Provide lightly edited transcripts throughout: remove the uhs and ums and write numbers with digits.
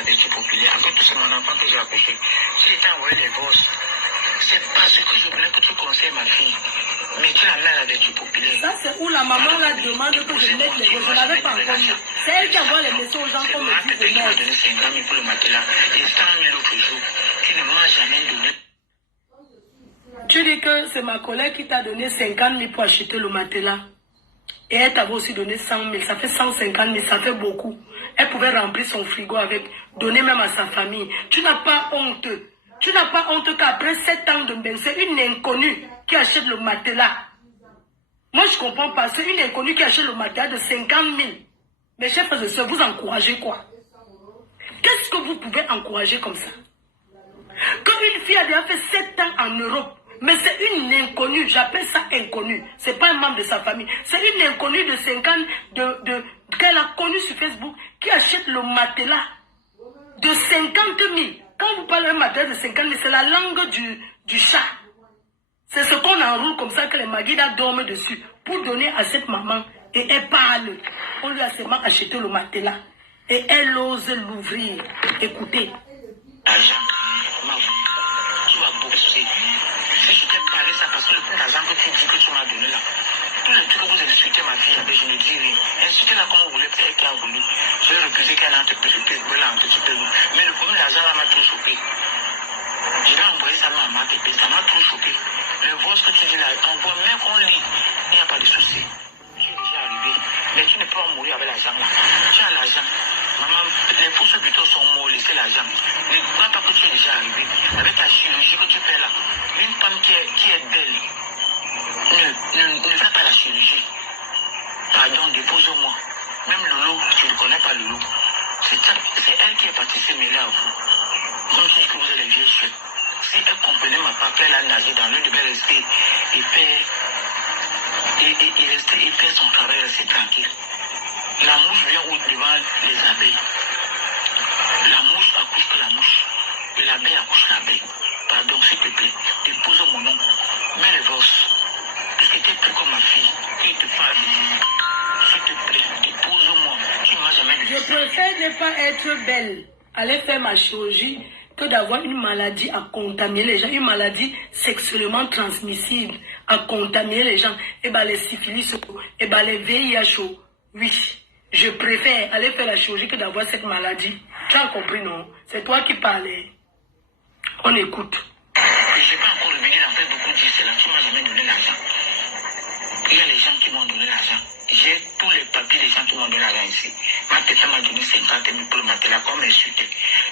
avec du populaire. Après tout, c'est mon enfant que j'ai accouché. Si j'étais envoyé des gosses, c'est parce que je voulais que tu conseilles ma fille. Mais tu la mets avec du populaire. Ça, c'est où la maman la demande que je mette les gosses. Je n'avais pas encore mis. C'est elle qui envoie les messages aux gens comme me dit de m'a mettre. donné 50 000 pour le matelas et 100 000 l'autre jour. Tu ne m'as jamais donné. Tu dis que c'est ma collègue qui t'a donné 50 000 pour acheter le matelas. Et elle t'avait aussi donné 100 000. Ça fait 150 000. Ça fait beaucoup. Elle pouvait remplir son frigo avec, donner même à sa famille. Tu n'as pas honte. Tu n'as pas honte qu'après 7 ans de bain, c'est une inconnue qui achète le matelas. Moi, je ne comprends pas. C'est une inconnue qui achète le matelas de 50 000. Mes chers frères et sœurs, vous encouragez quoi? Qu'est-ce que vous pouvez encourager comme ça? Quand une fille a déjà fait 7 ans en Europe, mais c'est une inconnue, j'appelle ça inconnue. C'est pas un membre de sa famille. C'est une inconnue de 5 ans qu'elle a connue sur Facebook qui achète le matelas de 50 000. Quand vous parlez d'un matelas de 50 000, c'est la langue du chat. C'est ce qu'on enroule comme ça que les Maguida dorment dessus pour donner à cette maman. Et elle parle. On lui a seulement acheté le matelas. Et elle ose l'ouvrir. Écoutez. Argent, tu vas bosser. Si je t'ai parlé ça parce que l'argent que tu dis que tu m'as donné là, tous les trucs que vous insultez ma fille avec, je ne dis rien. Insultez-la comme vous voulez, c'est elle qui a voulu. Je vais refuser qu'elle entreprise, mais le premier l'argent là m'a trop chopé. Je vais envoyer ça à ma maman, ça m'a trop chopé. Le voice que tu dis là, envoie même qu'on lit, il n'y a pas de souci. Je suis déjà arrivé, mais tu ne peux pas mourir avec l'argent là. Tu as l'argent. Maman, les fausses buteaux sont morts, laissez l'argent. Ne crois pas que tu es déjà arrivé. Avec ta chirurgie que tu fais là, une femme qui est belle, ne fais pas la chirurgie. Pardon, dépose-moi. Même Lolo, tu ne connais pas Lolo. C'est elle qui est partie se mêler à vous. Comme si que vous êtes les vieux chefs. Si elle comprenait ma part qu'elle a nagé dans l'eau, elle devait rester et faire son travail, rester tranquille. La mouche vient devant les abeilles. La mouche accouche que la mouche. Et l'abeille accouche l'abeille. Pardon, s'il te plaît, dépose mon nom. Mets les vosses. Puisque tu n'es plus comme ma fille. Qui te parle. S'il te plaît, dépose-moi. Tu ne m'as jamais dit. Je préfère ne pas être belle, aller faire ma chirurgie, que d'avoir une maladie à contaminer les gens, une maladie sexuellement transmissible à contaminer les gens. Et bien les syphilis, et bien les VIH, oui. Je préfère aller faire la chirurgie que d'avoir cette maladie. Tu as compris, non? C'est toi qui parlais. On écoute. Je n'ai pas encore revenu dans fait beaucoup dire cela. Tu ne m'as jamais donné l'argent. Il y a les gens qui m'ont donné l'argent. J'ai tous les papiers des gens qui m'ont donné l'argent ici. Ma tête m'a donné 50 000 pour le matelas, comme insulté.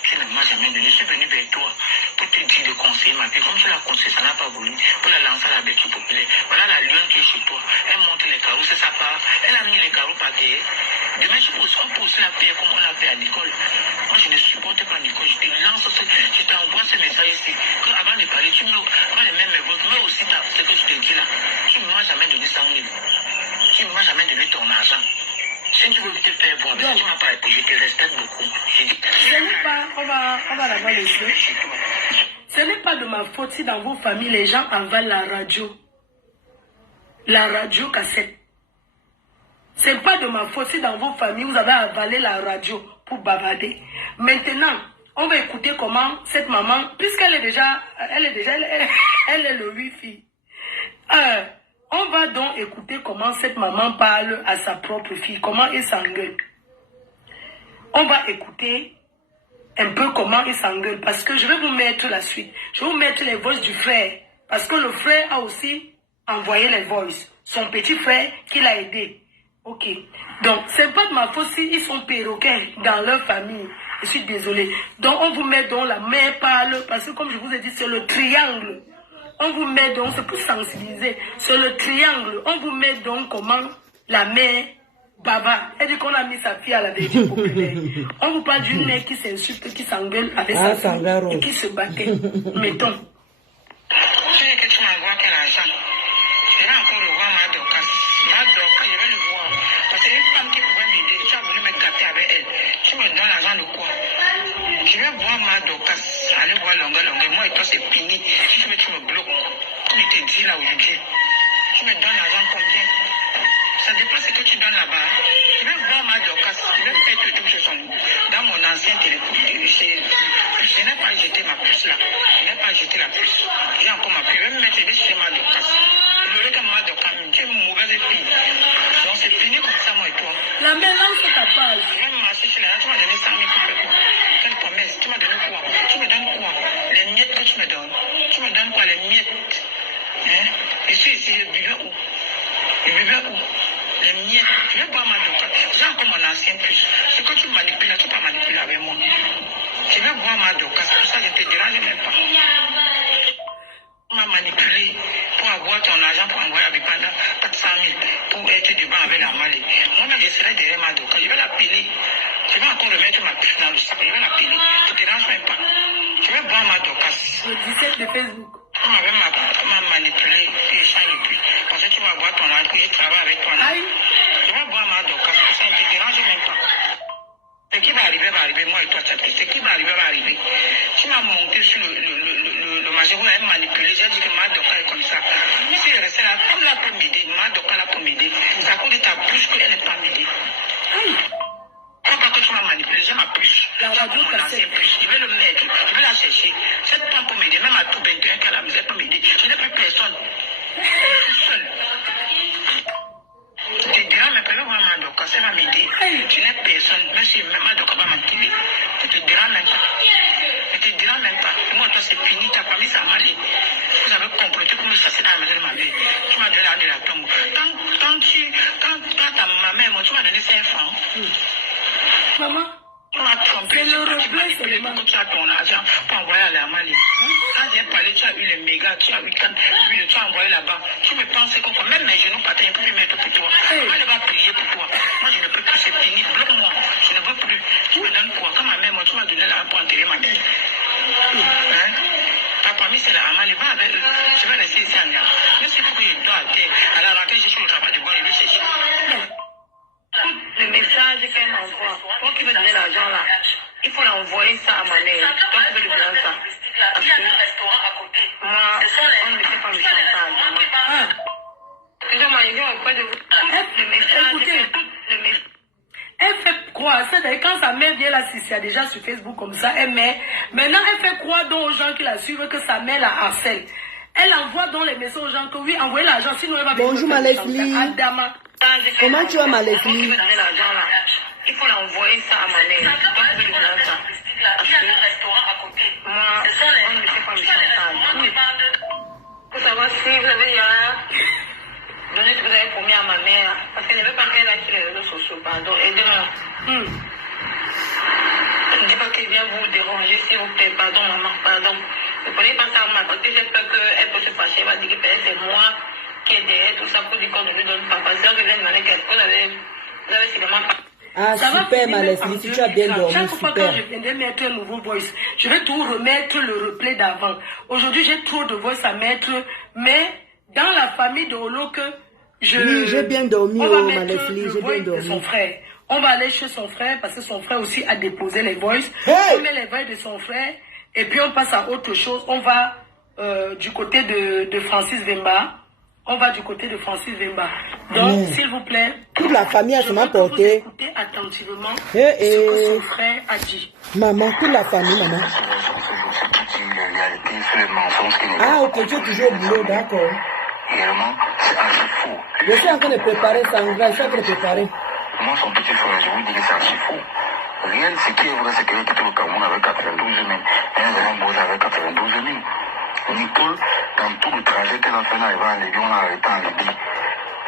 Tu ne m'as jamais donné. Je suis venu vers toi pour te dire de conseiller ma fille. Comme tu l'as conseillé, ça n'a pas voulu. Pour la lancer à la bête populaire. Voilà la lionne qui est chez toi. Elle monte les carreaux, c'est sa part. Elle a mis les carreaux par terre. Demain, on peut aussi la faire comme on l'a fait à Nicole. Moi, je ne supporte pas Nicole. Je te lance, je t'envoie ce message ici. Que avant de parler, tu me mets les mêmes voix, mais aussi ce que je te dis là. Tu ne m'as jamais donné 100 000. Tu ne m'as jamais donné ton argent. Si tu veux te faire voir, mais si tu ne m'as pas épousé, je te respecte beaucoup. Ce n'est pas, on va l'avoir laissé. Ce n'est pas de ma faute si dans vos familles, les gens avalent la radio. La radio cassette. Ce n'est pas de ma faute si dans vos familles, vous avez avalé la radio pour bavarder. Maintenant, on va écouter comment cette maman, puisqu'elle est déjà, elle est le wifi. On va donc écouter comment cette maman parle à sa propre fille, comment elle s'engueule. On va écouter un peu comment il s'engueule, parce que je vais vous mettre la suite. Je vais vous mettre les voices du frère, parce que le frère a aussi envoyé les voices. Son petit frère qui l'a aidé. Ok. Donc, c'est pas de ma faute s'ils sont perroquets dans leur famille. Je suis désolée. Donc, on vous met dans la mère parle, parce que comme je vous ai dit, c'est le triangle. On vous met donc, c'est pour sensibiliser, c'est le triangle. On vous met donc comment la mère Baba, elle dit qu'on a mis sa fille à la vérité populaire. On vous parle d'une mère qui s'insulte, qui s'engueule avec sa fille et qui se battait. Mettons. Tu sais que tu m'envoies quel argent? Je vais encore revoir ma Dorcas. Ma Dorcas, je vais le voir. Parce que une femme qui pouvait m'aider, tu as voulu me gâter avec elle. Tu me donnes l'argent de quoi? Je vais voir ma Dorcas. Allez voir longueur. Moi et toi, c'est fini. Si tu me bloques, comme je te dis là aujourd'hui, tu me donnes l'argent combien? Ça dépend de ce que tu donnes là-bas. Je vais voir ma Dorcas. Je vais faire tout dans mon ancien téléphone. pas jeté ma puce là. Je n'ai pas jeté la puce. J'ai encore ma puce. Je vais me mettre des schémas de casse. Le regard de Camille, tu es une mauvaise fille. Donc c'est fini comme ça, moi et toi. La mélange sur ta page. Je vais me marcher chez la tu m'as donné 100 000 pour quoi? Quelle promesse? Tu m'as donné quoi? Tu me donnes quoi? Les miettes que tu me donnes. Tu me donnes quoi? Les miettes. Hein? Je suis ici, je vivais où? Je vivais où? Les miettes. Je vais boire ma doka. J'ai encore mon ancien puce. Ce que tu manipules là, tu peux pas manipuler avec moi. Je vais boire ma doka. C'est pour ça que je te dérange même pas. Tu m'as manipulé pour avoir ton argent pour envoyer avec pendant 400 000 pour être devant avec la Mali. Moi-même, je serai derrière ma doka. Je vais l'appeler. Je vais encore remettre ma puce dans le sac. Je vais l'appeler. Tu te déranges même pas. Je vais boire ma doka. Le 17 de Facebook. Tu m'avais manipulé, tu échanges et puis. Parce que tu vas boire ton argent, je travaille avec toi. Aïe. Je vais boire ma doka. Ça ne te dérange même pas. Ce qui va arriver, moi et toi, ce qui va arriver. Tu m'as monté sur le marché, vous m'avez manipulé, j'ai dit que ma doka est comme ça. Si elle restait là, comme là pour m'aider, ma doka là pour m'aider, c'est à cause de ta bouche qu'elle n'est pas m'aider. Pourquoi que tu m'as manipulé, j'ai ma puce. La radio cassette. Je vais le mettre, je vais la chercher. Cette femme pour m'aider, même à tout 21 qu'elle a misère pour m'aider. Je n'ai plus personne. Je suis seule. Je te dirai, mais peux-tu voir ma doka, ça va m'aider. Tu n'es personne, même si ma doka va m'activer. Je te dirai même pas. Je te dirai même pas. Moi, toi, c'est fini, ta famille, ça m'a allé. Vous avez comploté pour me chasser dans la maison de ma mère. Tu m'as donné la de la tombe. Quand ta maman, tu m'as donné 5 francs. Maman, Tu m'as trompé. c'est le replay seulement. Tu as ton argent pour envoyer à la Mali. Quand j'ai parlé, tu as eu les mégas, tu as eu tu as envoyé là-bas. Tu me penses que même mes genoux partent, je peux plus mettre pour toi. Moi, je vais prier pour toi. Moi, je ne peux plus, c'est fini. Bloque-moi. Je ne veux plus. Tu me donnes quoi? Comme ma mère, moi, tu m'as donné l'argent pour enterrer ma mère. Hein? Ta famille, c'est la Mali. Va avec eux. Je vais rester ici en Ghana. Mais s'il faut que je dois à la rentrée, je suis au travail de bois, je vais chercher. Le message qu'elle m'envoie, toi qui veux donner l'argent là, il faut l'envoyer ça à ma mère. Toi qui veux lui donner ça. Parce que moi, on ne me fait pas le chantage. Ah. Excusez-moi, je viens auprès de vous. Le message, Écoutez. le message. Elle fait croire, c'est-à-dire quand sa mère vient là, si c'est déjà sur Facebook comme ça, elle met. Maintenant, elle fait croire donc aux gens qui la suivent que sa mère la harcèle. Elle envoie donc les messages aux gens que oui, envoyez l'argent, sinon elle va venir. Bonjour, ma Leslie. Adama. Comment tu vas, ma Leslie? Toi qui veux donner l'argent là, il faut l'envoyer ça à ma mère. Toi qui veux lui donner ça. Parce que moi, on ne me fait pas le chantage. Pour savoir si vous avez déjà donné ce que vous avez promis à ma mère. Parce qu'elle ne veut pas qu'elle aille sur les réseaux sociaux. Pardon, aidez-moi. Je ne dis pas qu'elle vient vous déranger, s'il vous plaît. Pardon, maman, pardon. Ne prenez pas ça à moi, parce que j'ai peur qu'elle peut se fâcher. Elle va dire que peut-être c'est moi qui est derrière tout ça pour dire qu'on ne lui donne pas. Parce que je viens de demander quelque chose, vous avez sûrement pas. Ah, Ça va super, finir ma même Leslie, en si deux tu as bien écrans. dormi, Chaque fois super. quand je viendrai mettre un nouveau voice, je vais tout remettre le replay d'avant. Aujourd'hui, j'ai trop de voice à mettre, mais dans la famille de Olo que Oui, j'ai bien dormi, on va oh, ma mettre Leslie, le j'ai voice bien de dormi. son frère. On va aller chez son frère parce que son frère aussi a déposé les voices. Hey! On met les voices de son frère et puis on passe à autre chose. On va du côté de Francis Vemba. On va du côté de Francis Vemba. Donc, s'il vous plaît, Toute la famille a je seulement veux que vous porté. écoutez attentivement Eh, ce que eh. son frère a dit. Maman, toute la famille, maman. Ah, ok, tu es toujours au boulot, d'accord. Réellement, c'est assez faux. Je suis en train de préparer Sandra, je suis en train de préparer. Moi, son petit frère, je vous dis que c'est assez faux. Réel, ce qui est vrai, c'est qu'elle a quitté le Cameroun avec 92 000. Elle est vraiment bossé avec 92 000. Nicole, dans tout le trajet qu'elle a fait là, elle va en Libye, on l'a arrêté en Libye.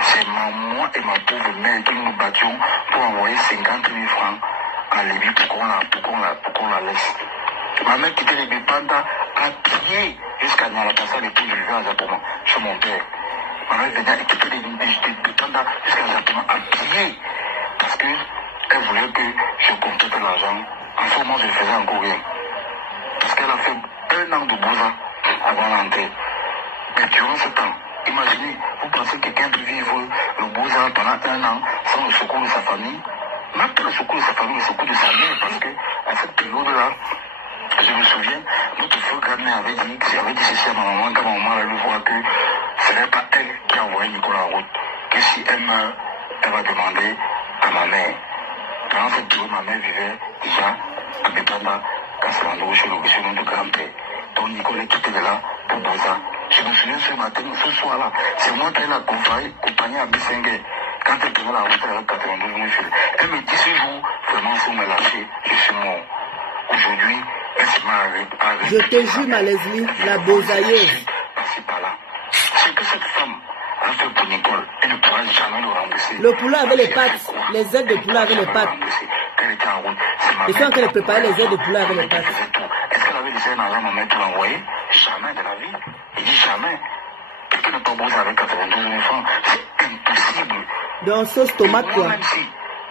C'est moi et ma pauvre mère qui nous battions pour envoyer 50 000 francs en Libye pour qu'on la laisse. Ma mère quittait les Bipanda à pied jusqu'à Nyalakassa, les pays de vivre à Zapoma, chez mon père. Ma mère venait quitter les Bipanda jusqu'à Zapoma à pied parce qu'elle voulait que je complète l'argent. En ce moment, je ne faisais encore rien. Parce qu'elle a fait 1 an de bosa avant l'entrée. Mais durant ce temps, imaginez, vous pensez que quelqu'un peut vivre le bosa pendant 1 an sans le secours de sa famille? Même pas le secours de sa famille, le secours de sa mère, parce qu'à cette période-là, je me souviens, notre frère Gardner avait dit ceci à ma maman, quand ma maman allait le voir que ce n'est pas elle qui a envoyé Nicolas en route, que si elle meurt, elle va demander à ma mère. Pendant cette période, ma mère vivait déjà à Bépanda, quand c'est l'endroit où je suis le grand-père. Donc Nicole qui était là pour Baza. Je me souviens ce matin, ce soir-là, c'est moi qui ai accompagné à Bissengue. Quand elle prenait la route, elle avait 92 000. Elle me dit ce jour, vraiment, si vous me lâchez, je suis mort. Aujourd'hui, elle se m'a Je te jure, ma Leslie, la bosailleuse. Passé par là. C'est que cette femme a fait pour Nicole, elle ne pourra jamais le rembourser. Le poulet avec les pattes, les ailes de poulet avec les pattes. Ils sont en train de préparer les ailes de poulet avec les pattes. Est-ce qu'elle avait des ailes dans la maman pour l'envoyer? Jamais de la vie. Il dit jamais. Quelqu'un ne peut pas bosser avec 92 000 francs. C'est impossible. Donc, sauce tomate, quoi. Même si,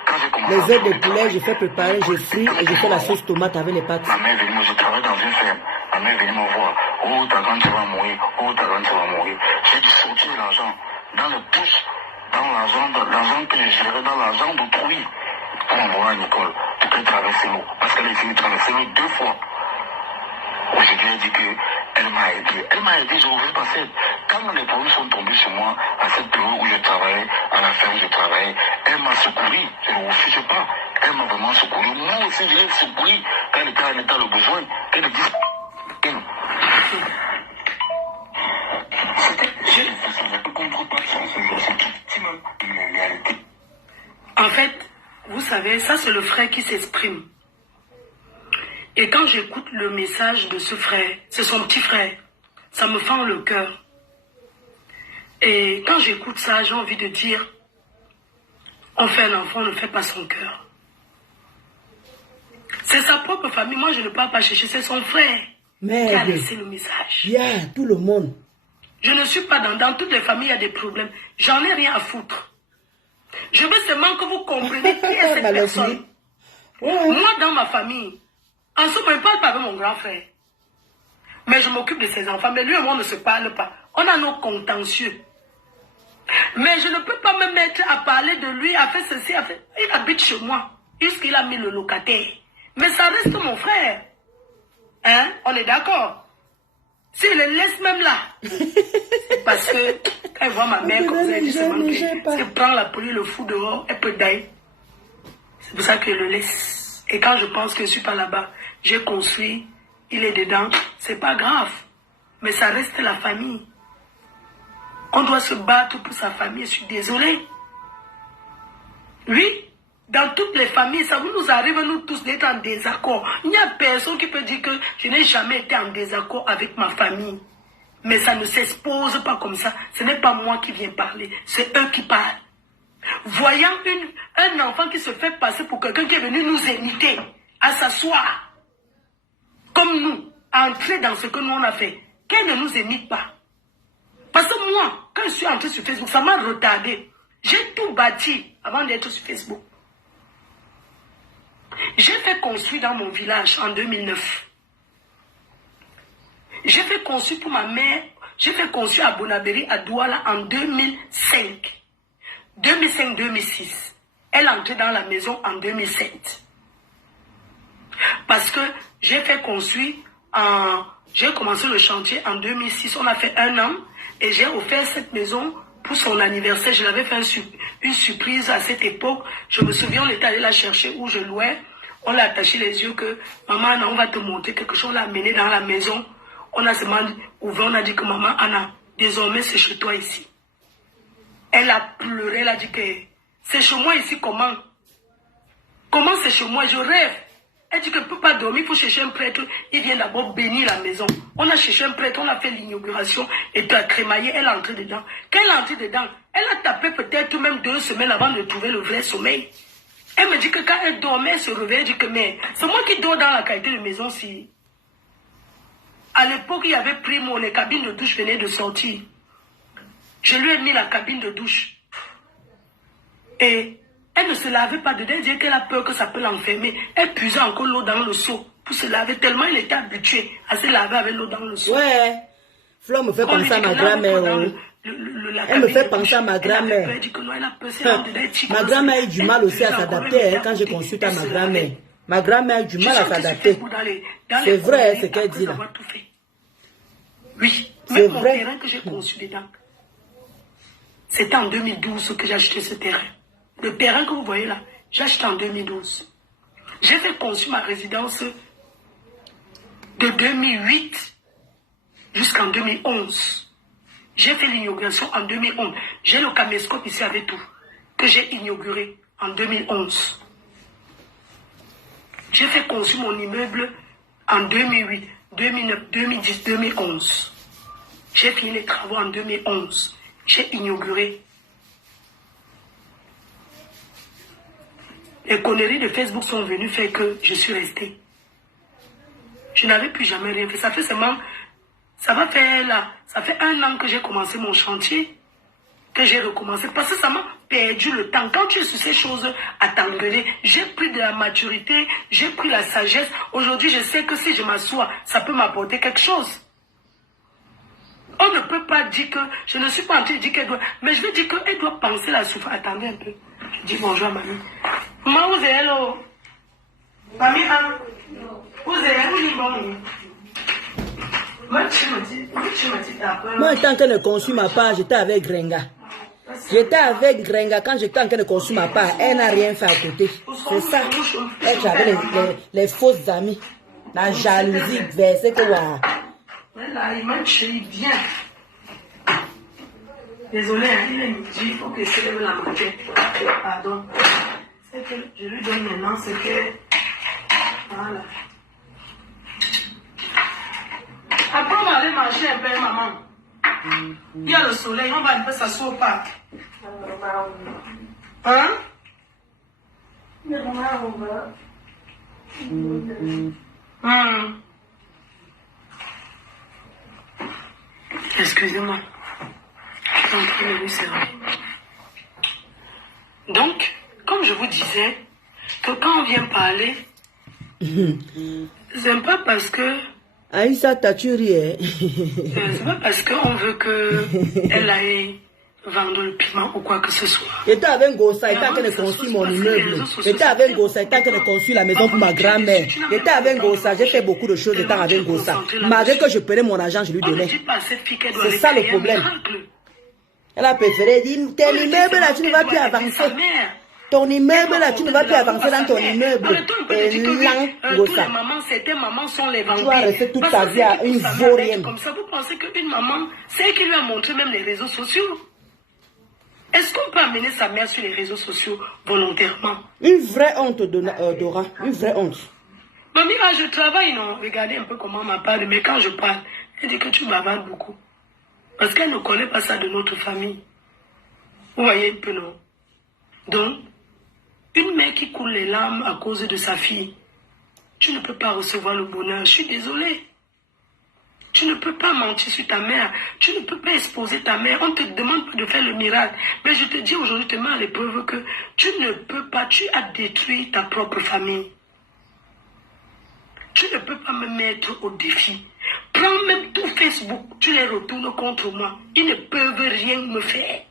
quand j'ai commencé Les ailes de poulet, je fais préparer, je fris et je fais la sauce tomate avec les pâtes. ma mère est venue, moi je travaille dans une ferme. Ma mère est venue me voir. Oh, ta grande, tu vas mourir. Oh, ta grande, tu vas mourir. J'ai dû sortir l'argent dans le pouce, dans l'argent que je gérais dans l'argent d'autrui. Pour envoyer à Nicole, pour qu'elle traverse l'eau. Parce qu'elle a essayé de traverser l'eau 2 fois. Aujourd'hui, elle dit qu'elle m'a aidé. Elle m'a aidé, je reviens passer. Quand les problèmes sont tombés sur moi, à cette période où je travaillais, à la ferme où je travaillais, elle m'a secouru. Je ne refuse pas. Elle m'a vraiment secouru. Moi aussi, je l'ai secouru quand elle était en état de besoin. Qu'elle dise. En fait, vous savez, ça c'est le frère qui s'exprime. Et quand j'écoute le message de ce frère, c'est son petit frère, ça me fend le cœur. Et quand j'écoute ça, j'ai envie de dire, on fait un enfant, on ne fait pas son cœur. C'est sa propre famille, moi je ne parle pas chercher, c'est son frère qui a laissé le message. Yeah, tout le monde. Je ne suis pas dans toutes les familles, il y a des problèmes. J'en ai rien à foutre. Je veux seulement que vous compreniez qui est cette personne. Moi, dans ma famille, en ce moment, je ne parle pas avec mon grand frère. Mais je m'occupe de ses enfants. Mais lui et moi, on ne se parle pas. On a nos contentieux. Mais je ne peux pas me mettre à parler de lui, à faire ceci, à faire... Il habite chez moi. Puisqu'il a mis le locataire. Mais ça reste mon frère. Hein? On est d'accord? S'il le laisse même là, c'est parce que quand elle voit ma mère comme ça, elle dit seulement qu'elle prend la police, le fou dehors, elle peut d'ailleurs. C'est pour ça qu'elle le laisse. Et quand je pense que je suis pas là-bas, j'ai construit, il est dedans, c'est pas grave. Mais ça reste la famille. On doit se battre pour sa famille, je suis désolée. Oui, dans toutes les familles, ça nous arrive, nous tous, d'être en désaccord. Il n'y a personne qui peut dire que je n'ai jamais été en désaccord avec ma famille. Mais ça ne s'expose pas comme ça. Ce n'est pas moi qui viens parler, c'est eux qui parlent. Voyant un enfant qui se fait passer pour quelqu'un qui est venu nous imiter, à s'asseoir, comme nous, à entrer dans ce que nous on a fait, qu'elle ne nous imite pas. Parce que moi, quand je suis entré sur Facebook, ça m'a retardé. J'ai tout bâti avant d'être sur Facebook. J'ai fait construire dans mon village en 2009. J'ai fait construire pour ma mère, j'ai fait construire à Bonabéry, à Douala en 2005. 2005-2006. Elle est entrée dans la maison en 2007. Parce que j'ai fait construire j'ai commencé le chantier en 2006. On a fait 1 an et j'ai offert cette maison pour son anniversaire. Je l'avais fait une surprise à cette époque. Je me souviens, on était allé la chercher où je louais. On l'a attaché les yeux que maman Anna, on va te montrer quelque chose. On l'a amené dans la maison. On a seulement ouvert, on a dit que maman Anna, désormais c'est chez toi ici. Elle a pleuré, elle a dit que c'est chez moi ici comment? Comment c'est chez moi? Je rêve. Elle dit qu'elle ne peut pas dormir, il faut chercher un prêtre. Il vient d'abord bénir la maison. On a cherché un prêtre, on a fait l'inauguration et tu as crémaillé, elle est entrée dedans. Quand elle est entrée dedans, elle a tapé peut-être même 2 semaines avant de trouver le vrai sommeil. Elle me dit que quand elle dormait, elle se réveille, elle dit que mais c'est moi qui dors dans la qualité de maison si. À l'époque, il y avait Primo, les cabines de douche venaient de sortir. Je lui ai mis la cabine de douche. Et elle ne se lavait pas dedans, elle disait qu'elle a peur que ça peut l'enfermer. Elle puisait encore l'eau dans le seau pour se laver, tellement il était habitué à se laver avec l'eau dans le seau. Ouais, Flo me fait penser à ma grand-mère. Elle me fait penser à ma grand-mère. Ma grand-mère a eu du mal aussi à s'adapter quand j'ai consulté à ma grand-mère. Ma grand-mère a eu du mal à s'adapter. C'est vrai ce qu'elle dit là. Oui, c'est vrai. Le terrain que j'ai conçu dedans, c'était en 2012 que j'ai acheté ce terrain. Le terrain que vous voyez là, j'ai acheté en 2012. J'ai fait construire ma résidence de 2008 jusqu'en 2011. J'ai fait l'inauguration en 2011. J'ai le caméscope ici avec tout, que j'ai inauguré en 2011. J'ai fait construire mon immeuble en 2008, 2009, 2010, 2011. J'ai fini les travaux en 2011. J'ai inauguré. Les conneries de Facebook sont venues faire que je suis restée. Je n'avais plus jamais rien fait. Ça fait seulement... Ça fait 1 an que j'ai commencé mon chantier, que j'ai recommencé, parce que ça m'a perdu le temps. Quand tu es sur ces choses à t'engueuler, j'ai pris de la maturité, j'ai pris la sagesse. Aujourd'hui, je sais que si je m'assois, ça peut m'apporter quelque chose. On ne peut pas dire que, je ne suis pas en train de dire qu'elle doit, mais je veux dire qu'elle doit penser la souffrance. Attendez un peu. Je dis bonjour à mamie. Maman, vous êtes hello. Mamie, vous êtes où? Moi, tant que je conçus ma part, j'étais avec Grenga. J'étais avec Grenga quand j'étais en train de construire ma part. Elle n'a rien fait à côté. C'est ça. Elle avait les fausses amies. La jalousie versée que voilà. Là, il m'a chéri bien. Désolé, il est midi, il faut que je lève la maquette. Pardon. C'est que je lui donne maintenant, c'est que. Voilà. Après, on va aller manger un peu, maman. Il y a le soleil, on va un peu s'asseoir au parc. Hein? Excusez-moi. Je suis en train de lui servir. Donc, comme je vous disais, que quand on vient parler, c'est pas parce que... Aïssa, t'as tué rien. C'est pas parce qu'on veut qu'elle aille vendre le piment ou quoi que ce soit. J'étais avec Gossa, j'étais en train de construire mon immeuble. J'étais avec Gossa, j'étais en train de construire la maison pour ma grand-mère. J'étais avec Gossa, j'ai fait beaucoup de choses étant avec Gossa. Malgré que je prenais mon argent, je lui donnais. C'est ça le problème. Elle a préféré dire, ton immeuble là, tu ne vas plus avancer. Ton immeuble là, tu ne vas plus avancer dans ton immeuble. Et là, Gossa. Certaines mamans sont les vampires. Tu vas rester toute ta vie à une vaurienne. Comme ça, vous pensez qu'une maman, c'est elle qui lui a montré même les réseaux sociaux? Est-ce qu'on peut amener sa mère sur les réseaux sociaux volontairement? Une vraie honte, Dora. Une vraie honte. Mamie, je travaille, non? Regardez un peu comment ma parle. Mais quand je parle, elle dit que tu bavardes beaucoup. Parce qu'elle ne connaît pas ça de notre famille. Vous voyez un peu, non? Donc, une mère qui coule les larmes à cause de sa fille, tu ne peux pas recevoir le bonheur. Je suis désolée. Tu ne peux pas mentir sur ta mère. Tu ne peux pas exposer ta mère. On ne te demande pas de faire le miracle. Mais je te dis aujourd'hui, je te mets à l'épreuve que tu ne peux pas. Tu as détruit ta propre famille. Tu ne peux pas me mettre au défi. Prends même tout Facebook. Tu les retournes contre moi. Ils ne peuvent rien me faire.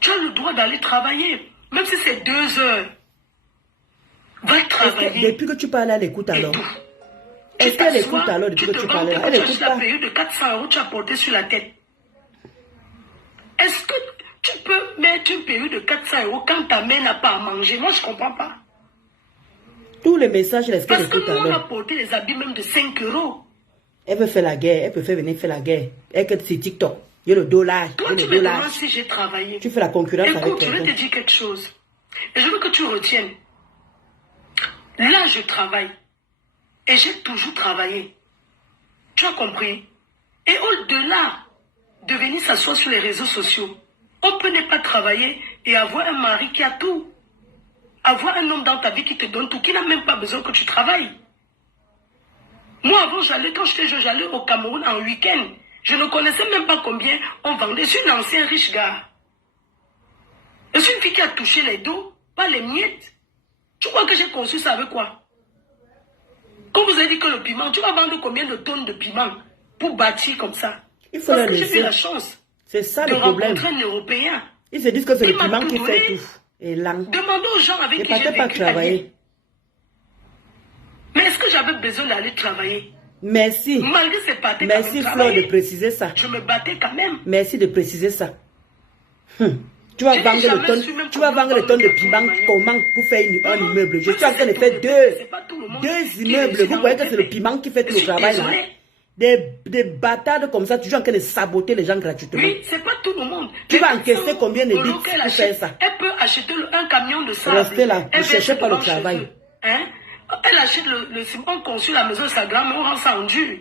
Tu as le droit d'aller travailler. Même si c'est 2 heures. Va travailler. Depuis que tu parles, elle écoute alors. Est-ce qu'elle écoute alors depuis que tu parles là? Elle écoute pas. Tu as payé de 400 €, tu as porté sur la tête. Est-ce que tu peux mettre une période de 400 € quand ta mère n'a pas à manger? Moi, je ne comprends pas. Tous les messages, est-ce qu'elle écoute alors? Parce que nous, on a porté les habits même de 5 €. Elle veut faire la guerre. Elle peut faire venir faire la guerre. Elle est sur TikTok. Il y a le dollar. Toi, tu me demandes si j'ai travaillé. Tu fais la concurrence avec écoute, je vais te dire quelque chose. Et je veux que tu retiennes. Là, je travaille. Et j'ai toujours travaillé. Tu as compris? Et au-delà de venir s'asseoir sur les réseaux sociaux, on peut ne pas travailler et avoir un mari qui a tout. Avoir un homme dans ta vie qui te donne tout, qui n'a même pas besoin que tu travailles. Moi, avant, quand j'étais jeune, j'allais au Cameroun en week-end. Je ne connaissais même pas combien on vendait. Je suis un ancien riche gars. Je suis une fille qui a touché les dos, pas les miettes. Tu crois que j'ai conçu ça avec quoi? Quand vous avez dit que le piment, tu vas vendre combien de tonnes de piment pour bâtir comme ça? Il faut parce que j'ai eu la chance c'est ça le problème. De rencontrer un Européen. Ils se disent que c'est le piment qui fait tout. Et là, demandez aux gens avec qui j'ai pas vécu. Travailler. Mais est-ce que j'avais besoin d'aller travailler? Merci. Malgré ces parties, merci Flore de préciser ça. Je me battais quand même. Merci de préciser ça. Tu vas vendre le tonne de piment comment pour faire un immeuble. Je suis en train de faire deux immeubles. Vous voyez que c'est le piment qui fait tout le travail là. Des bâtards comme ça, toujours en train de saboter les gens gratuitement. Oui, c'est pas tout le monde. Tu vas encaisser combien de bits pour faire ça? Elle peut acheter un camion de sable. Restez là, ne cherchez pas le travail. Hein? Elle achète le ciment conçu la maison de sa grand-mère, on rend ça en dur.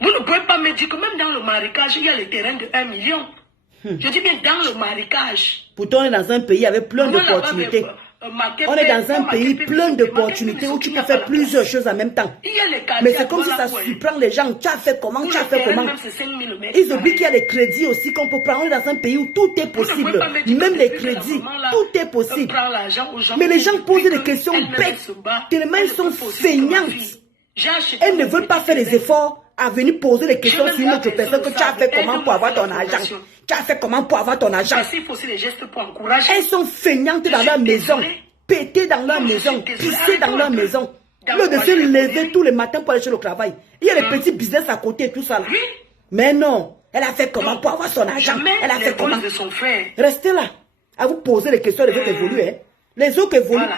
Vous ne pouvez pas me dire que même dans le marécage, il y a les terrains de 1 million. Je dis bien dans le marécage. Pourtant, on est dans un pays avec plein d'opportunités. On est dans un pays plein d'opportunités où tu peux faire plusieurs choses en même temps. Mais c'est comme si ça surprend les gens. Tu as fait comment? Tu as fait comment? Ils oublient qu'il y a des crédits aussi qu'on peut prendre. On est dans un pays où tout est possible. Même les crédits, tout est possible. Mais les gens posent des questions bêtes. Tellement ils sont feignantes. Elles ne veulent pas faire des efforts à venir poser des questions sur une autre personne que tu as fait comment pour avoir ton argent. Tu as fait comment pour avoir ton argent. Elles sont feignantes dans leur maison, pétées dans leur maison, pissées dans leur maison. Le de se lever tous les matins pour aller chez le travail. Il y a des petits business à côté et tout ça. Mais non, elle a fait comment pour avoir son argent. Elle a fait comment. Restez là, à vous poser les questions, les autres évoluent. Les autres évoluent.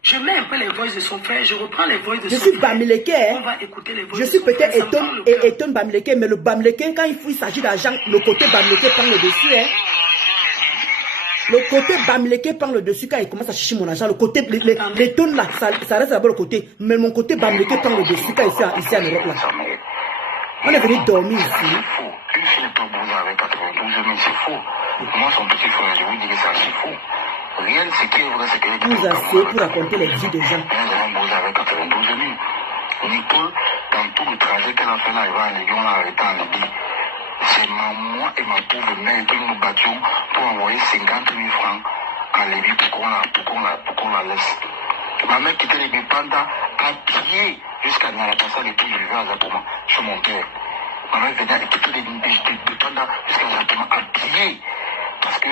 Je mets un peu les voix de son frère, je reprends les voix de son frère. Je suis Bamileke, On va écouter les voix je de suis son frère. peut-être Eton Bamileke, mais le Bamileke, quand il s'agit d'argent, le côté Bamileke prend le dessus. Le côté Bamileke prend le dessus quand il commence à chercher mon argent. Le côté, les tonnes là, ça reste d'abord le côté. Mais mon côté Bamileke prend le dessus quand ici en Europe là. On est venu dormir ici. Une fille n'est pas bousée avec 92 000, c'est faux. Moi, son petit frère, je vous dis que c'est archi faux. Rien de ce qui est vrai, c'est que Vous asseyez pour raconter les vies des gens. Nous avons bossé avec 92 000. Nicole, dans tout le trajet qu'elle a fait là, elle va à Lyon, on l'a arrêté en Libye. C'est moi et ma pauvre mère que nous battions pour envoyer 50 000 francs en Libye pour qu'on la laisse. Ma mère quittait les Bipanda à pied jusqu'à Nalapassa, les plus élevés à Zatoma, chez mon père. Ma mère venait quitter les Bipanda jusqu'à Zatoma à pied. Parce que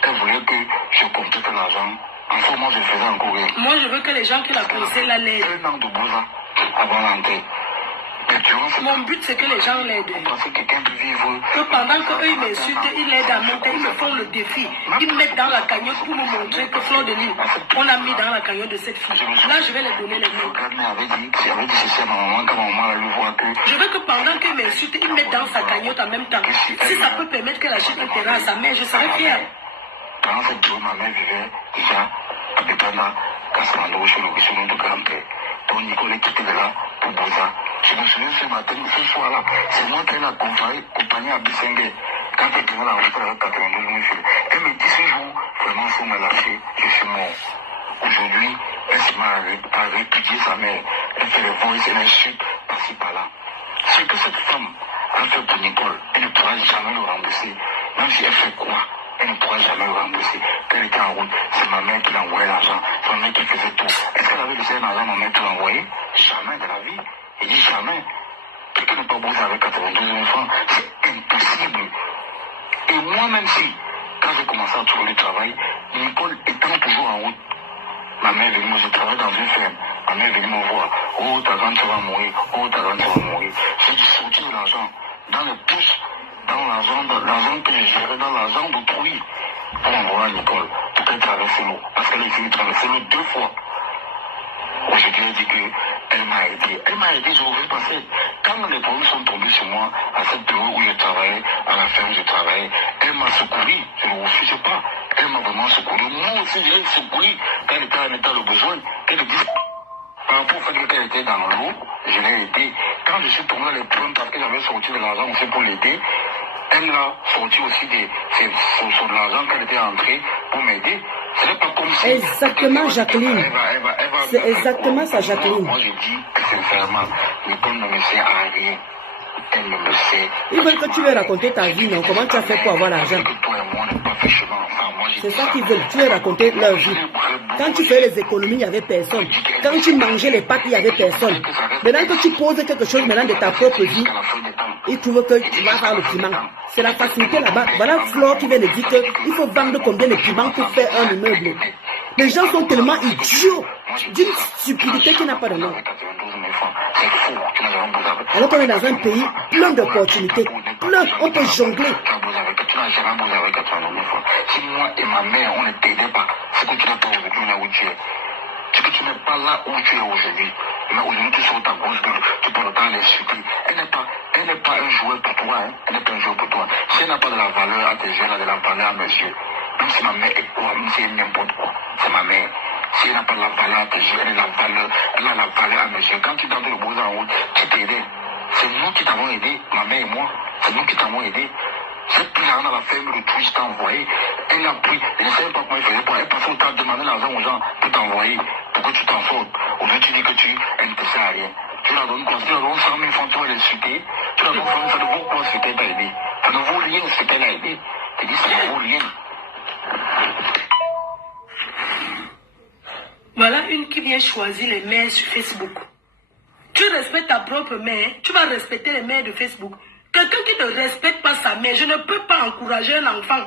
elle voulait que je complète l'argent. En fait, moi, je faisais encore rien. Moi, je veux que les gens qui la connaissaient la l'aident. Un an de boulot avant l'entrée. Mon but, c'est que les gens l'aident. Que pendant qu'eux, ils m'insultent, ils l'aident à monter, ils me font le défi. Ils me mettent dans la cagnotte pour me montrer que Fleur de Lille, on a mis dans la cagnotte de cette fille. Là, je vais les donner les noms. Je veux que pendant qu'ils m'insultent, ils mettent dans sa cagnotte en même temps. Si ça peut permettre qu'elle achète un terrain à sa mère, je serai fier. Pendant cette journée, ma mère vivait déjà à Bétana, Kassamando, chez le Bissou de Grand-Père. Donc Nicolas qui était là pour Boza. Je me souviens ce matin, ce soir-là, c'est moi qui ai accompagné à Bissengue. Quand elle était là, on était avec 92 000 filles. Elle me dit ce jour, vraiment, il faut me lâcher, je suis mort. Aujourd'hui, elle se met à répudier sa mère. Elle fait le voice, elle insulte par-ci par-là. Ce que cette femme a fait pour Nicole, elle ne pourra jamais le rembourser. Même si elle fait quoi, elle ne pourra jamais le rembourser. Quand elle était en route, c'est ma mère qui l'envoyait l'argent. C'est ma mère qui faisait tout. Est-ce qu'elle avait laissé l'argent à ma mère qui l'envoyait? Jamais de la vie. Il dit jamais. Quelqu'un n'est pas bossé avec 92 000 francs. C'est impossible. Et moi, même si, quand j'ai commencé à trouver le travail, Nicole étant toujours en route, ma mère est venue, moi je travaille dans une ferme. Ma mère est venue me voir. Oh, ta grande va mourir. Oh, ta grande va mourir. J'ai dû sortir de l'argent dans les pouces, dans l'argent que je gérais, dans l'argent d'autrui, pour envoyer à Nicole, pour qu'elle traverse l'eau. Parce qu'elle a essayé de traverser l'eau 2 fois. Aujourd'hui, elle dit qu'elle m'a aidé. Elle m'a aidé, je vous passer. Quand les problèmes sont tombés sur moi, à cette période où je travaillais, à la ferme où je travaillais, elle m'a secouru. Je ne refusais pas. Elle m'a vraiment secouru. Moi aussi, j'ai secouru quand elle était en état de besoin. Qu'elle dise, par rapport au fait qu'elle était dans l'eau, je l'ai aidé. Quand je suis tombé dans les problèmes parce que j'avais sorti de l'argent aussi pour l'aider, elle a sorti aussi de l'argent qu'elle était entrée pour m'aider. Ce n'est pas comme si... Exactement, Jacqueline. C'est exactement ça, Jacqueline. Moi, je dis que sincèrement, Nicole ne me sert à rien. Elle ne me sert. Ils veulent que tu leur raconter ta vie, non? Comment tu as fait pour avoir l'argent? C'est ça qu'ils veulent. Tu leur raconter leur vie. Quand tu fais les économies, il n'y avait personne. Quand tu mangeais les pâtes, il n'y avait personne. Maintenant que tu poses quelque chose maintenant de ta propre vie, ils trouvent que tu vas faire le piment. C'est la facilité là-bas. Voilà Flore qui vient de dire qu'il faut vendre combien de piments pour faire un immeuble. Les gens sont tellement idiots d'une stupidité qui n'a pas de nom. Alors qu'on est dans un pays plein d'opportunités. Plein, on peut jongler. n'as jamais bossé avec 89 fois. Si moi et ma mère, on ne t'aidait pas, c'est que tu n'es pas aujourd'hui là où tu es. C'est que tu n'es pas là où tu es aujourd'hui. Mais aujourd'hui, tu sors ta grosse gueule, tu parles pas à l'insulter. Elle n'est pas un joueur pour toi, hein. Elle n'est pas un joueur pour toi. Si elle n'a pas de la valeur à tes yeux, elle a de la valeur à mes yeux. Même si ma mère est quoi, même si elle est n'importe quoi, c'est ma mère. Si elle n'a pas de la valeur à tes yeux, elle a la valeur à mes yeux. Quand tu t'entends le beau en route, qui t'aidait. C'est nous qui t'avons aidé, ma mère et moi. C'est nous qui t'avons aidé. J'ai pris l'argent à la ferme, le Twitch t'a envoyé. Elle a pris, je ne sais pas comment elle faisait pour elle passait au temps de demander l'argent aux gens pour t'envoyer, pour que tu t'en sortes. Aujourd'hui, tu dis que elle ne te sert à rien. Tu la donnes quoi? Tu la donnes 100 000 francs, toi, elle est citée. Tu la donnes 100 000, ça ne vaut quoi ce qu'elle t'a aidé? Ça ne vaut rien ce qu'elle a aidé. Tu dis, ça ne vaut rien. Voilà une qui vient choisir les mères sur Facebook. Tu respectes ta propre mère, tu vas respecter les mères de Facebook. Quelqu'un qui ne respecte pas sa mère, je ne peux pas encourager un enfant.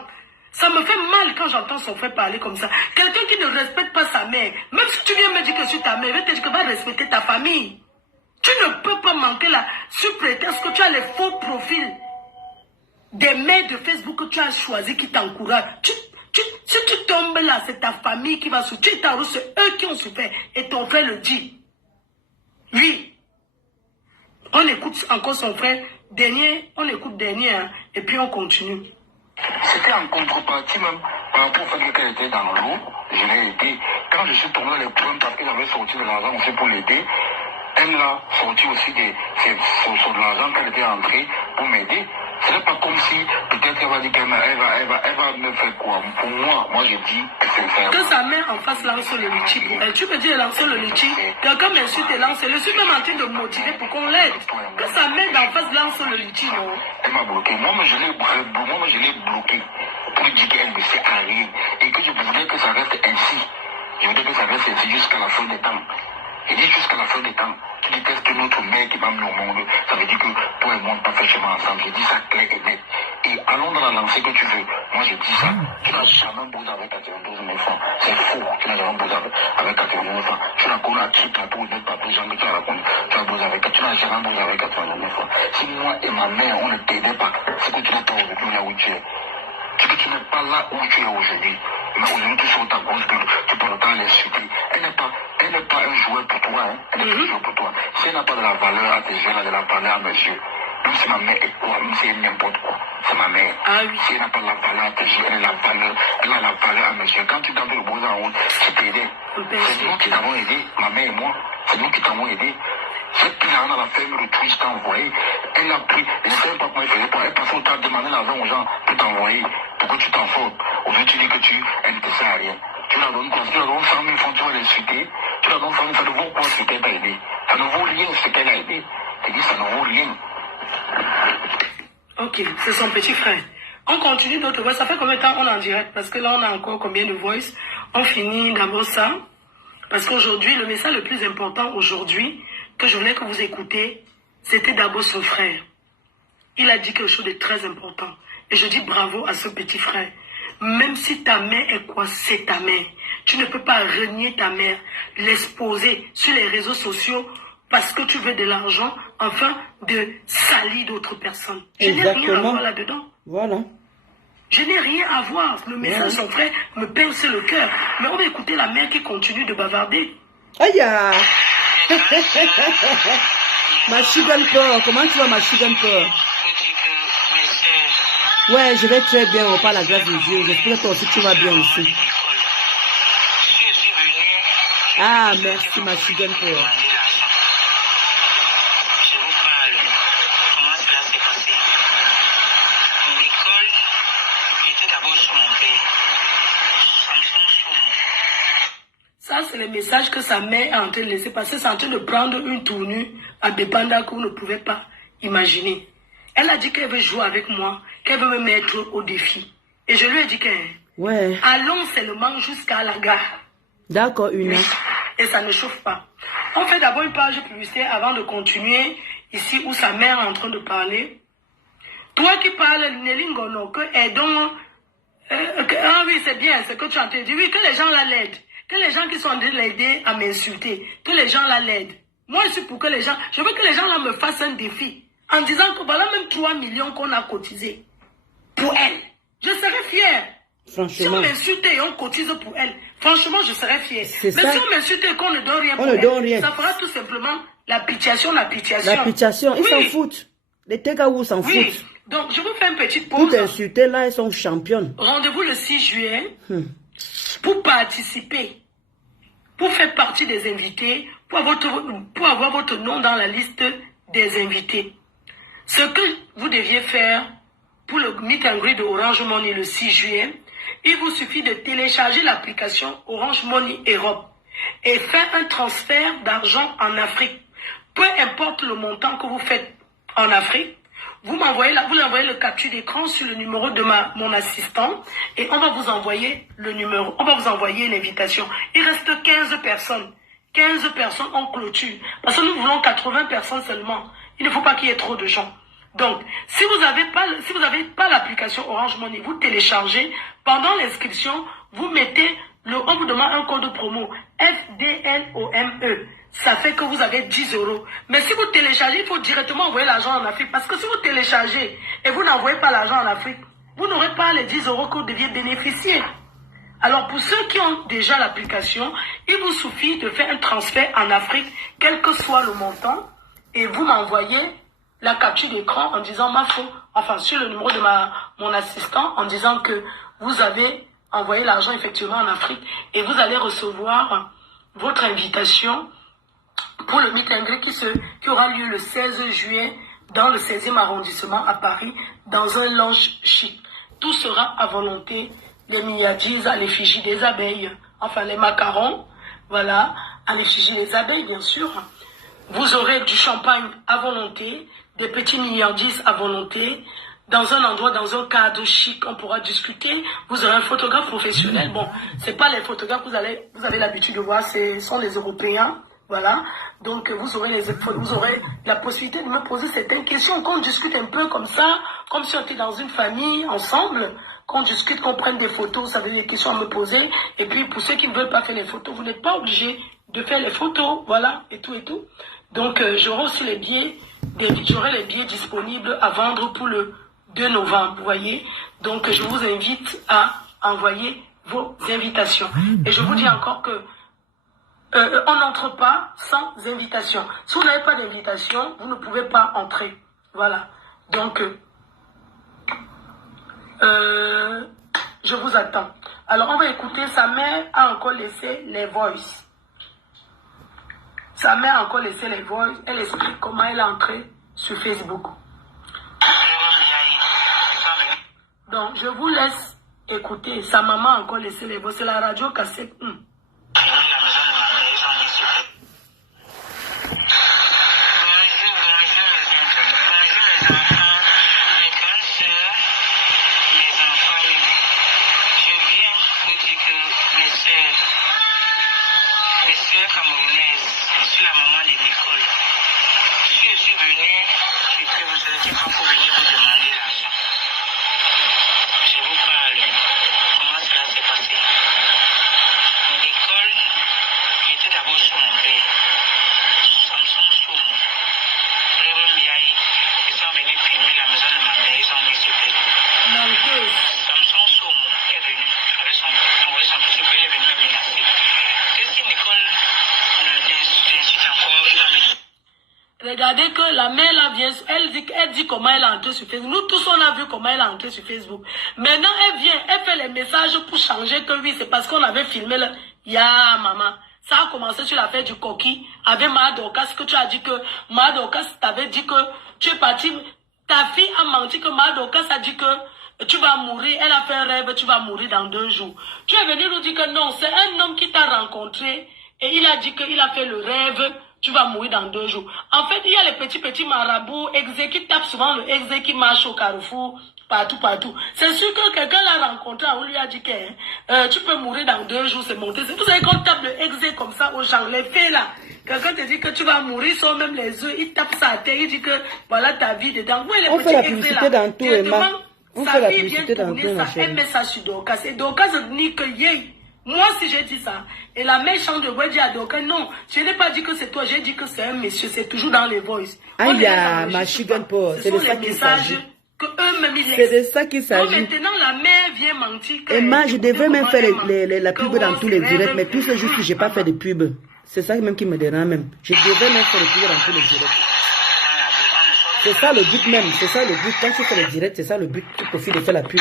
Ça me fait mal quand j'entends son frère parler comme ça. Quelqu'un qui ne respecte pas sa mère, même si tu viens me dire que je suis ta mère, je vais te dire que va respecter ta famille. Tu ne peux pas manquer là, sous prétexte que tu as les faux profils des mères de Facebook que tu as choisi qui t'encouragent. Si tu tombes là, c'est ta famille qui va souffrir. C'est eux qui ont souffert. Et ton frère le dit. Oui. On écoute encore son frère. On écoute dernier, hein, et puis on continue. C'était en contrepartie même, par rapport au fait qu'elle était dans l'eau, je l'ai aidé. Quand je suis tombé dans les problèmes parce qu'il avait sorti de l'argent aussi pour l'aider, elle a sorti aussi de l'argent qu'elle était entrée pour m'aider. Ce n'est pas comme si peut-être elle va dire qu'elle va me faire quoi. Pour moi je dis que c'est faire. Que sa mère en face lance le litchi pour elle. Tu peux dire lancer le litchi. Quelqu'un m'insulte et lance. Je suis même en train de motiver pour qu'on l'aide. Que sa mère en face lance le litchi, non. Elle m'a bloqué. Moi, je l'ai bloqué pour dire qu'elle ne sait à rien. Et que je voudrais que ça reste ainsi. Je voudrais que ça reste ainsi jusqu'à la fin des temps. Il dit jusqu'à la fin des temps. Tu détestes notre mère qui m'a mis au monde. Ça veut dire que toi et moi, on n'a pas fait chemin ensemble. Je dis ça clair et net. Et allons dans la lancée que tu veux. Moi, je dis ça. Tu n'as jamais bossé avec 92 000 francs. C'est faux. Tu n'as jamais bossé avec 92 000 francs. Tu n'as connu un truc partout, net partout, jamais tu as raconté. Tu n'as jamais bossé avec 92 000 francs. Si moi et ma mère, on ne t'aidait pas, c'est que tu n'es pas aujourd'hui là où tu es. C'est que tu n'es pas là où tu es aujourd'hui. Mais aujourd'hui, tu sors ta grosse gueule, tu parles pas à l'insulter. Elle n'est pas un joueur pour toi, hein. Elle n'est pas un joueur pour toi. Si elle n'a pas de la valeur à tes yeux, elle a de la valeur à mes yeux. Même si ma mère est quoi, même si elle est n'importe quoi, c'est ma mère. Ah oui. Si elle n'a pas de la valeur à tes yeux, elle a la valeur à mes yeux. Quand tu donnes le beau en route, qui t'aide. C'est nous qui t'avons aidé, ma mère et moi. C'est nous qui t'avons aidé. J'ai pris l'argent à la ferme, le Twitch t'a envoyé. Elle a pris, je ne sais pas comment elle faisait pour elle passait au temps de demander l'argent aux gens pour t'envoyer, pour que tu t'en sortes. Aujourd'hui, tu dis que elle ne te sert à rien. Tu la donnes quoi? Tu la donnes 100 000 francs, tu vas l'insulter. Tu la donnes 100 000, ça ne vaut quoi ce qu'elle t'a aidé? Ça ne vaut rien ce qu'elle a aidé. Tu dis ça ne vaut rien. Ok, c'est son petit frère. On continue d'autres voix. Ça fait combien de temps on est en direct? Parce que là, on a encore combien de voices? On finit d'abord ça. Parce qu'aujourd'hui, le message le plus important aujourd'hui, que je voulais que vous écoutez, c'était d'abord son frère. Il a dit quelque chose de très important. Et je dis bravo à ce petit frère. Même si ta mère est quoi, c'est ta mère. Tu ne peux pas renier ta mère, l'exposer sur les réseaux sociaux parce que tu veux de l'argent, afin de salir d'autres personnes. Je n'ai rien à voir là-dedans. Voilà. Je n'ai rien à voir. Le message de son frère me pince le cœur. Mais on va écouter la mère qui continue de bavarder. Aïe! Ma chicken peur. Comment tu vas, ma chicken peur? Ouais, je vais très bien. On parle à la grâce de Dieu. J'espère que toi aussi tu vas bien aussi. Ah, merci, ma chicken peur. Ça, c'est le message que sa mère est en train de laisser passer. C'est en train de prendre une tournure à des bandas que vous ne pouvez pas imaginer. Elle a dit qu'elle veut jouer avec moi, qu'elle veut me mettre au défi. Et je lui ai dit que ouais. Allons seulement jusqu'à la gare. D'accord, une heure. Et ça ne chauffe pas. On fait d'abord une page publicitaire avant de continuer ici où sa mère est en train de parler. Toi qui parles, Nélingono, que aidons. Ah oui, c'est bien, c'est que tu as dit. Oui, que les gens la l'aident. Que les gens qui sont en train de l'aider à m'insulter, que les gens la l'aident. Moi, je suis pour que les gens. Je veux que les gens là me fassent un défi. En disant que voilà même 3 millions qu'on a cotisés pour elle. Je serais fière. Franchement. Si on m'insulte et on cotise pour elle, franchement, je serais fière. Mais ça. si on m'insulte et qu'on ne donne rien On pour ne elle, donne rien. ça fera tout simplement la pitiation. La pitiation, ils s'en foutent. Les Tegaou s'en foutent. Donc, je vous fais une petite pause. Tout insulter, là, elles sont championnes. Rendez-vous le 6 juillet pour participer, pour faire partie des invités, pour avoir votre nom dans la liste des invités. Ce que vous deviez faire pour le meet and greet de Orange Money le 6 juillet, il vous suffit de télécharger l'application Orange Money Europe et faire un transfert d'argent en Afrique. Peu importe le montant que vous faites en Afrique, vous m'envoyez le capture d'écran sur le numéro de mon assistant et on va vous envoyer le numéro, on va vous envoyer une invitation. Il reste 15 personnes. 15 personnes en clôture. Parce que nous voulons 80 personnes seulement. Il ne faut pas qu'il y ait trop de gens. Donc, si vous n'avez pas l'application Orange Money, vous téléchargez. Pendant l'inscription, vous mettez on vous demande un code promo FDLOME. Ça fait que vous avez 10 €. Mais si vous téléchargez, il faut directement envoyer l'argent en Afrique. Parce que si vous téléchargez et vous n'envoyez pas l'argent en Afrique, vous n'aurez pas les 10 € que vous deviez bénéficier. Alors pour ceux qui ont déjà l'application, il vous suffit de faire un transfert en Afrique, quel que soit le montant, et vous m'envoyez la capture d'écran en disant sur le numéro de mon assistant, en disant que vous avez envoyé l'argent effectivement en Afrique, et vous allez recevoir votre invitation pour le meet and greet qui aura lieu le 16 juillet dans le 16e arrondissement à Paris, dans un lounge chic. Tout sera à volonté. Les milliardises à l'effigie des abeilles, enfin les macarons, voilà, à l'effigie des abeilles bien sûr. Vous aurez du champagne à volonté, des petits milliardises à volonté, dans un endroit, dans un cadre chic, on pourra discuter. Vous aurez un photographe professionnel. Bon, c'est pas les photographes que vous avez l'habitude de voir, ce sont les Européens. Voilà, donc vous aurez la possibilité de me poser certaines questions, qu'on discute un peu comme ça, comme si on était dans une famille, ensemble, qu'on discute, qu'on prenne des photos, vous savez, des questions à me poser, et puis pour ceux qui ne veulent pas faire les photos, vous n'êtes pas obligé de faire les photos, voilà, et tout. Donc j'aurai aussi les billets disponibles à vendre pour le 2 novembre, vous voyez, donc je vous invite à envoyer vos invitations, et je vous dis encore que on n'entre pas sans invitation. Si vous n'avez pas d'invitation, vous ne pouvez pas entrer. Voilà. Donc, je vous attends. Alors, on va écouter. Sa mère a encore laissé les voices. Sa mère a encore laissé les voices. Elle explique comment elle est entrée sur Facebook. Donc, je vous laisse écouter. Sa maman a encore laissé les voices. C'est la radio cassette 1. Regardez que la mère là vient, elle dit comment elle est entrée sur Facebook. Nous tous on a vu comment elle est entrée sur Facebook. Maintenant elle vient, elle fait les messages pour changer que oui, c'est parce qu'on avait filmé le ya maman. Ça a commencé sur l'affaire du coquille avec Madokas, que tu as dit que Madokas t'avait dit que tu es parti, ta fille a menti que Madokas a dit que tu vas mourir, elle a fait un rêve, tu vas mourir dans 2 jours. Tu es venu nous dire que non, c'est un homme qui t'a rencontré et il a dit qu'il a fait le rêve. Tu vas mourir dans 2 jours. En fait, il y a les petits marabouts, qui tapent souvent le exe qui marche au carrefour, partout. C'est sûr que quelqu'un l'a rencontré, on lui a dit que tu peux mourir dans 2 jours, c'est monté. Vous savez qu'on tape le exe comme ça aux gens, les faits là. Quelqu'un te dit que tu vas mourir sans même les œufs, il tape ça à terre, il dit que voilà ta vie dedans. Oui, les on fait la publicité dans tout, Emma. On fait la publicité dans tout, ma chérie. Elle met ça sur Dorcas. Et Dorcas dit que yé. Moi, si j'ai dit ça, et la méchante de Wedji a dit, non, je n'ai pas dit que c'est toi, j'ai dit que c'est un monsieur, c'est toujours dans les voices. Ah, il y a ma chicken pour, c'est de ça qu'il s'agit. que eux-mêmes ils C'est de ça qu'il s'agit. Maintenant, la mère vient mentir. Et moi, je devrais même faire la pub dans tous les directs, mais tout ce juste que je n'ai pas fait de pub. C'est ça même qui me dérange même. Je devrais même faire des pubs dans tous les directs. C'est ça le but même, c'est ça le but. Quand tu fais le direct, c'est ça le but. Tu profites de faire la pub.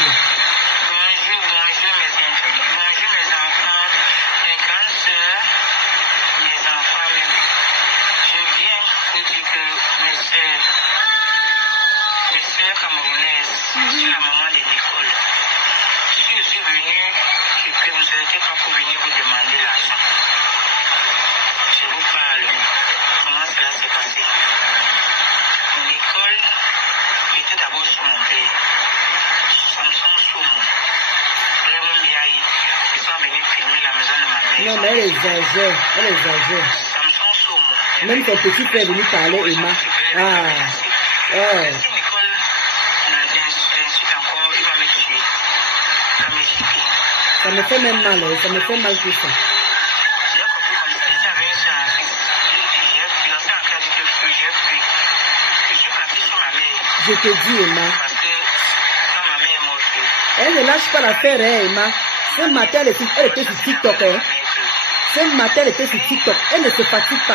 Non, mais elle exagère, elle exagère. Même ton petit frère est venu parler, Emma. Ah, ouais. Ça me fait même mal, ça me fait mal tout ça. Je te dis, Emma. Elle ne lâche pas l'affaire, hein, Emma. Ce matin, elle était sur TikTok, hein. Ce matin, elle était sur TikTok. Elle ne se fatigue pas.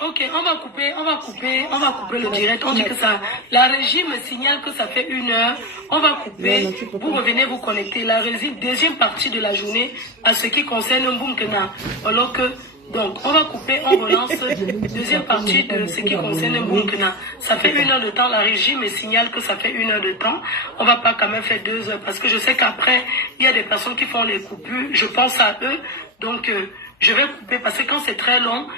Ok, on va couper le direct. On dit que ça, la régie me signale que ça fait 1 heure. On va couper. Vous revenez vous connecter. La régie, deuxième partie de la journée, à ce qui concerne Mboumkena. Alors que, donc, on va couper, on relance. Deuxième partie de ce qui concerne Mboumkena. Ça fait 1 heure de temps. La régie me signale que ça fait 1 heure de temps. On va pas quand même faire 2 heures parce que je sais qu'après, il y a des personnes qui font les coupures. Je pense à eux. Donc, je vais couper parce que quand c'est très long,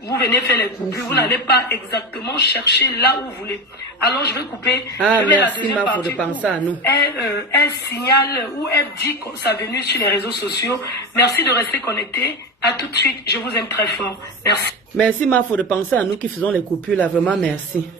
vous venez faire les coupures, vous n'allez pas exactement chercher là où vous voulez. Alors je vais couper. Ah, je merci Mafo de penser à nous. Elle signale ou elle dit sa venue sur les réseaux sociaux. Merci de rester connecté. À tout de suite. Je vous aime très fort. Merci. Merci Mafo de penser à nous qui faisons les coupures là. Vraiment merci.